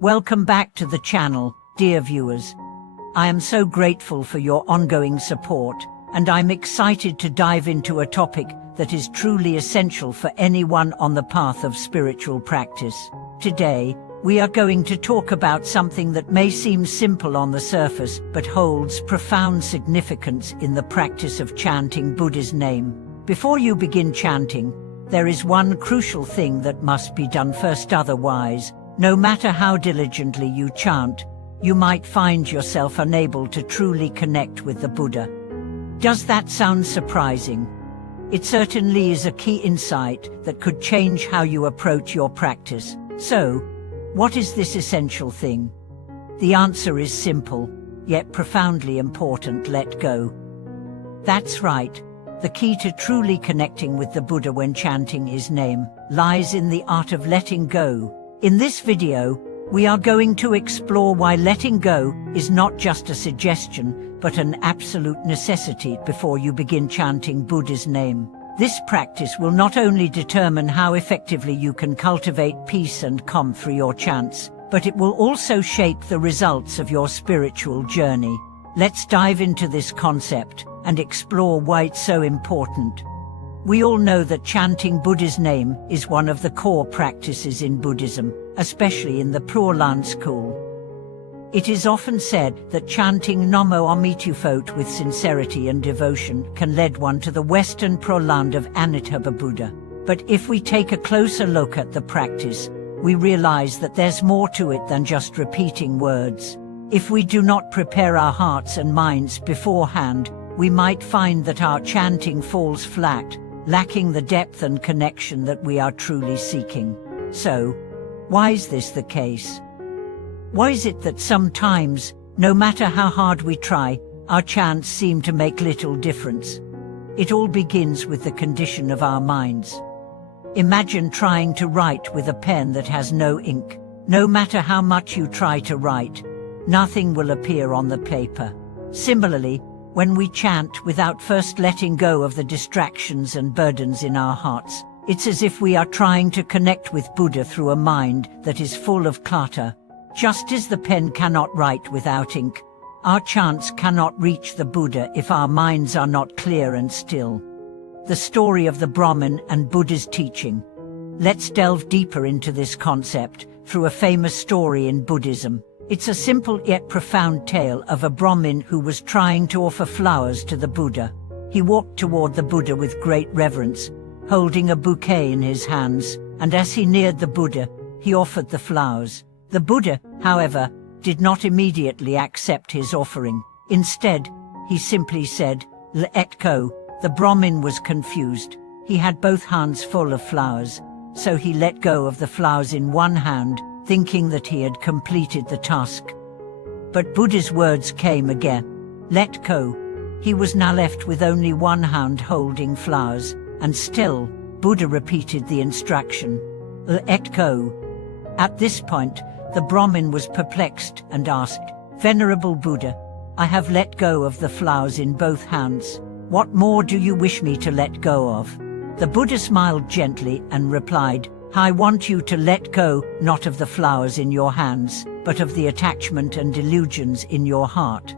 Welcome back to the channel, dear viewers. I am so grateful for your ongoing support, and I'm excited to dive into a topic that is truly essential for anyone on the path of spiritual practice. Today, we are going to talk about something that may seem simple on the surface, but holds profound significance in the practice of chanting Buddha's name. Before you begin chanting, there is one crucial thing that must be done first, otherwise, no matter how diligently you chant, you might find yourself unable to truly connect with the Buddha. Does that sound surprising? It certainly is a key insight that could change how you approach your practice. So, what is this essential thing? The answer is simple, yet profoundly important: let go. That's right. The key to truly connecting with the Buddha when chanting his name lies in the art of letting go. In this video, we are going to explore why letting go is not just a suggestion, but an absolute necessity before you begin chanting Buddha's name. This practice will not only determine how effectively you can cultivate peace and calm through your chants, but it will also shape the results of your spiritual journey. Let's dive into this concept and explore why it's so important. We all know that chanting Buddha's name is one of the core practices in Buddhism, especially in the Pure Land school. It is often said that chanting Namo Amitufot with sincerity and devotion can lead one to the Western Pure Land of Amitabha Buddha. But if we take a closer look at the practice, we realize that there's more to it than just repeating words. If we do not prepare our hearts and minds beforehand, we might find that our chanting falls flat, lacking the depth and connection that we are truly seeking. So, why is this the case? Why is it that sometimes, no matter how hard we try, our chants seem to make little difference? It all begins with the condition of our minds. Imagine trying to write with a pen that has no ink. No matter how much you try to write, nothing will appear on the paper. Similarly, when we chant without first letting go of the distractions and burdens in our hearts, it's as if we are trying to connect with Buddha through a mind that is full of clutter. Just as the pen cannot write without ink, our chants cannot reach the Buddha if our minds are not clear and still. The story of the Brahmin and Buddha's teaching. Let's delve deeper into this concept through a famous story in Buddhism. It's a simple yet profound tale of a Brahmin who was trying to offer flowers to the Buddha. He walked toward the Buddha with great reverence, holding a bouquet in his hands, and as he neared the Buddha, he offered the flowers. The Buddha, however, did not immediately accept his offering. Instead, he simply said, "Let go." The Brahmin was confused. He had both hands full of flowers, so he let go of the flowers in one hand, thinking that he had completed the task. But Buddha's words came again. Let go. He was now left with only one hand holding flowers, and still, Buddha repeated the instruction. Let go. At this point, the Brahmin was perplexed and asked, "Venerable Buddha, I have let go of the flowers in both hands. What more do you wish me to let go of?" The Buddha smiled gently and replied, "I want you to let go, not of the flowers in your hands, but of the attachment and delusions in your heart."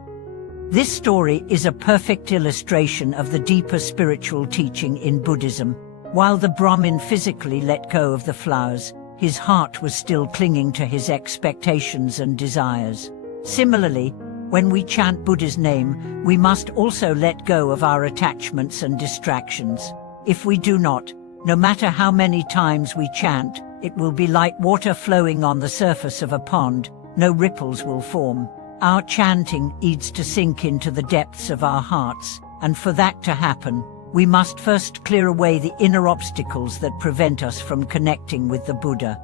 This story is a perfect illustration of the deeper spiritual teaching in Buddhism. While the Brahmin physically let go of the flowers, his heart was still clinging to his expectations and desires. Similarly, when we chant Buddha's name, we must also let go of our attachments and distractions. If we do not, no matter how many times we chant, it will be like water flowing on the surface of a pond. No ripples will form. Our chanting needs to sink into the depths of our hearts, and for that to happen, we must first clear away the inner obstacles that prevent us from connecting with the Buddha.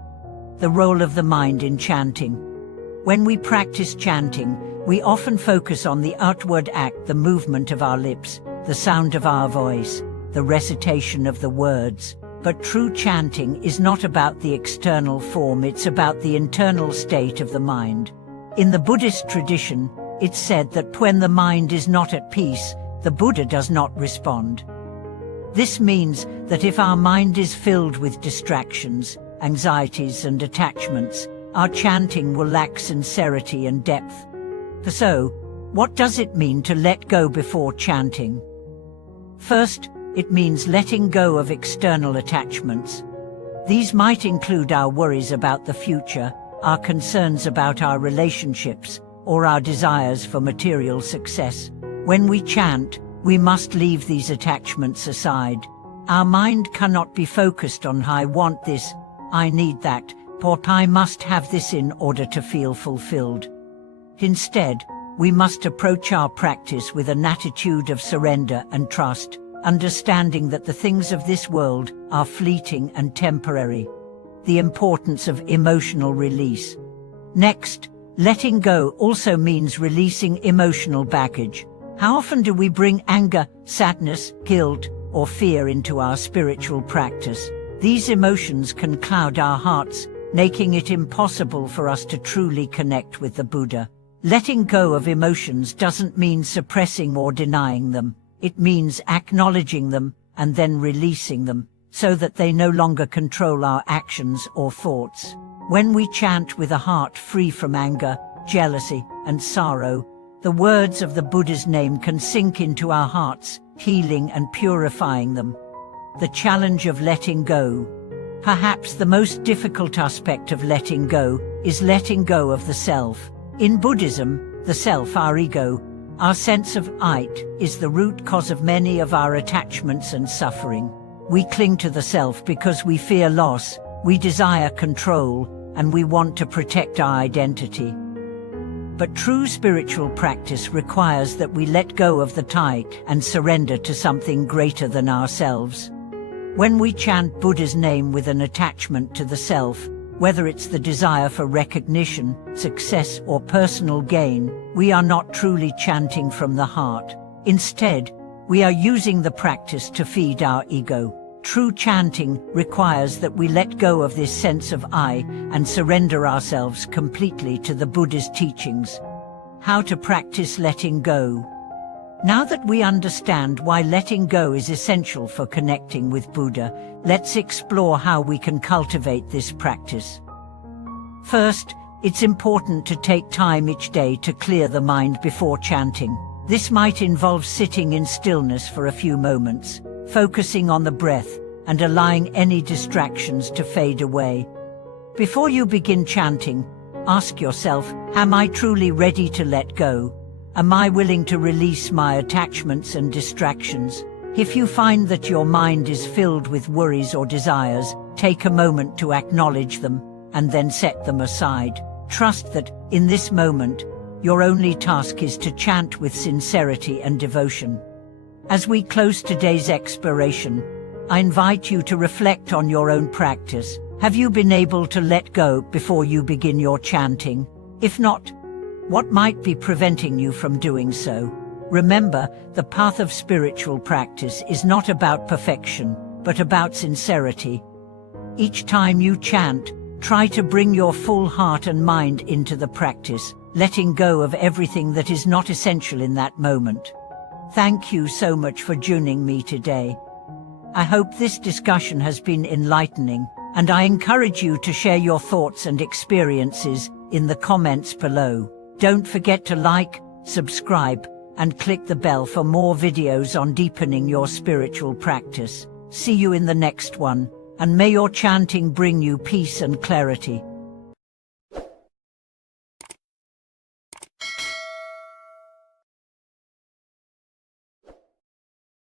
The role of the mind in chanting. When we practice chanting, we often focus on the outward act, the movement of our lips, the sound of our voice, the recitation of the words. But true chanting is not about the external form, it's about the internal state of the mind. In the Buddhist tradition, it's said that when the mind is not at peace, the Buddha does not respond. This means that if our mind is filled with distractions, anxieties and attachments, our chanting will lack sincerity and depth. So, what does it mean to let go before chanting? First, it means letting go of external attachments. These might include our worries about the future, our concerns about our relationships, or our desires for material success. When we chant, we must leave these attachments aside. Our mind cannot be focused on "I want this, I need that," or "I must have this in order to feel fulfilled." Instead, we must approach our practice with an attitude of surrender and trust, understanding that the things of this world are fleeting and temporary. The importance of emotional release. Next, letting go also means releasing emotional baggage. How often do we bring anger, sadness, guilt, or fear into our spiritual practice? These emotions can cloud our hearts, making it impossible for us to truly connect with the Buddha. Letting go of emotions doesn't mean suppressing or denying them. It means acknowledging them and then releasing them, so that they no longer control our actions or thoughts. When we chant with a heart free from anger, jealousy, and sorrow, the words of the Buddha's name can sink into our hearts, healing and purifying them. The challenge of letting go. Perhaps the most difficult aspect of letting go is letting go of the self. In Buddhism, the self, our ego, our sense of "it," is the root cause of many of our attachments and suffering. We cling to the self because we fear loss, we desire control, and we want to protect our identity. But true spiritual practice requires that we let go of the "it" and surrender to something greater than ourselves. When we chant Buddha's name with an attachment to the self, whether it's the desire for recognition, success, or personal gain, we are not truly chanting from the heart. Instead, we are using the practice to feed our ego. True chanting requires that we let go of this sense of "I" and surrender ourselves completely to the Buddha's teachings. How to practice letting go. Now that we understand why letting go is essential for connecting with Buddha, let's explore how we can cultivate this practice. First, it's important to take time each day to clear the mind before chanting. This might involve sitting in stillness for a few moments, focusing on the breath, and allowing any distractions to fade away. Before you begin chanting, ask yourself, am I truly ready to let go? Am I willing to release my attachments and distractions? If you find that your mind is filled with worries or desires, take a moment to acknowledge them, and then set them aside. Trust that, in this moment, your only task is to chant with sincerity and devotion. As we close today's exploration, I invite you to reflect on your own practice. Have you been able to let go before you begin your chanting? If not, what might be preventing you from doing so? Remember, the path of spiritual practice is not about perfection, but about sincerity. Each time you chant, try to bring your full heart and mind into the practice, letting go of everything that is not essential in that moment. Thank you so much for joining me today. I hope this discussion has been enlightening, and I encourage you to share your thoughts and experiences in the comments below. Don't forget to like, subscribe, and click the bell for more videos on deepening your spiritual practice. See you in the next one, and may your chanting bring you peace and clarity.